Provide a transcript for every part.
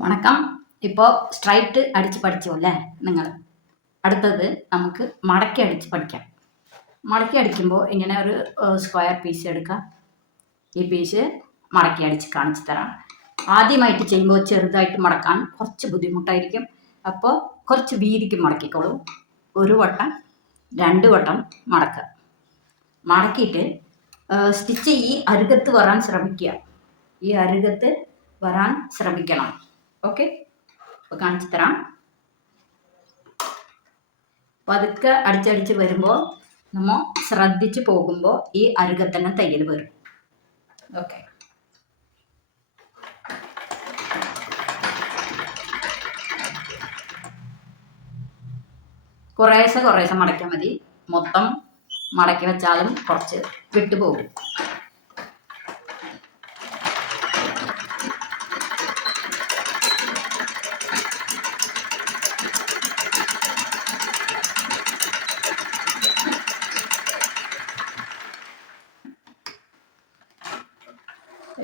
വണക്കം. ഇപ്പോൾ സ്ട്രൈറ്റ് അടിച്ച് പഠിച്ചു അല്ലേ നിങ്ങൾ? അടുത്തത് നമുക്ക് മടക്കി അടിച്ച് പഠിക്കാം. മടക്കി അടിക്കുമ്പോൾ ഇങ്ങനെ ഒരു സ്ക്വയർ പീസ് എടുക്കാം. ഈ പീസ് മടക്കി അടിച്ച് കാണിച്ചു തരാം. ആദ്യമായിട്ട് ചെയ്യുമ്പോൾ ചെറുതായിട്ട് മടക്കാൻ കുറച്ച് ബുദ്ധിമുട്ടായിരിക്കും. അപ്പോൾ കുറച്ച് വീതിക്ക് മടക്കിക്കോളൂ. ഒരു വട്ടം 2 വട്ടം മടക്കുക. മടക്കിയിട്ട് സ്റ്റിച്ച് ഈ അരുകത്ത് വരാൻ ശ്രമിക്കുക. ഈ അരുകത്ത് വരാൻ ശ്രമിക്കണം. ഓക്കെ, അപ്പോൾ കാണിച്ചു തരാം. പതുക്കെ അടിച്ചടിച്ച് വരുമ്പോൾ നമ്മൾ ശ്രദ്ധിച്ച് പോകുമ്പോൾ ഈ അരുകത്തന്നെ തയ്യൽ വരും. ഓക്കെ, കുറേശ്ശെ മടക്കിയാൽ മതി. മൊത്തം മടക്കി വെച്ചാലും കുറച്ച് വിട്ടുപോകും.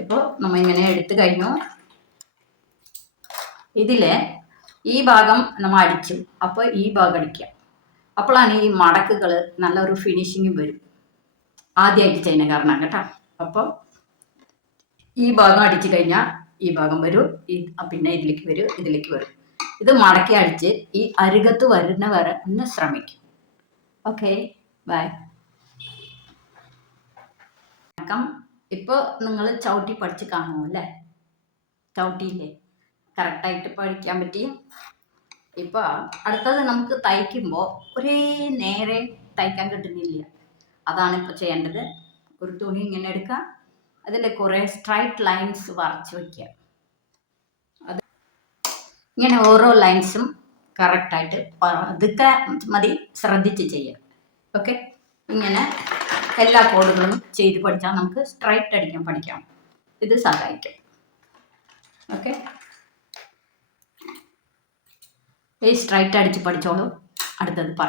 ഇപ്പോൾ നമ്മൾ ഇങ്ങനെ എടുത്തു കഴിഞ്ഞു. ഇതിലെ ഈ ഭാഗം നമ്മൾ അടിച്ചു. അപ്പോൾ ഈ ഭാഗം അടിക്കുക. അപ്പോഴാണ് ഈ മടക്കുകൾ നല്ലൊരു ഫിനിഷിങ് വരും. ആദ്യമായിട്ട് ചെയ്യുന്ന കാരണം കേട്ടോ. അപ്പോൾ ഈ ഭാഗം അടിച്ചു കഴിഞ്ഞാൽ ഈ ഭാഗം വരും, പിന്നെ ഇതിലേക്ക് വരും. ഇത് മടക്കി അടിച്ച് ഈ അരുകത്ത് വരുന്ന വരെ ഒന്ന് ശ്രമിക്കും. Okay, bye. ഇപ്പോൾ നിങ്ങൾ ചവിട്ടി പഠിച്ച് കാണുമോ അല്ലേ? ചവിട്ടിയില്ലേ? കറക്റ്റായിട്ട് പഠിക്കാൻ പറ്റി. ഇപ്പോൾ അടുത്തത് നമുക്ക് തയ്ക്കുമ്പോൾ ഒരേ നേരെ തയ്ക്കാൻ കിട്ടുന്നില്ല. അതാണ് ഇപ്പോൾ ചെയ്യേണ്ടത്. ഒരു തുണി ഇങ്ങനെ എടുക്കുക, അതിൻ്റെ കുറേ സ്ട്രൈറ്റ് ലൈൻസ് വരച്ച് വയ്ക്കുക. അത് ഇങ്ങനെ ഓരോ ലൈൻസും കറക്റ്റായിട്ട് പതുക്കെ മതി, ശ്രദ്ധിച്ച് ചെയ്യുക. ഓക്കെ, ഇങ്ങനെ എല്ലാ കോഡുകളും ചെയ്ത് പഠിച്ചാൽ നമുക്ക് സ്ട്രൈറ്റ് അടിക്കാൻ പഠിക്കാം. ഇത് സഹായിക്കും. ഓക്കെ, ഈ സ്ട്രൈറ്റ് അടിച്ച് പഠിച്ചോളൂ. അടുത്തത് പറയാം.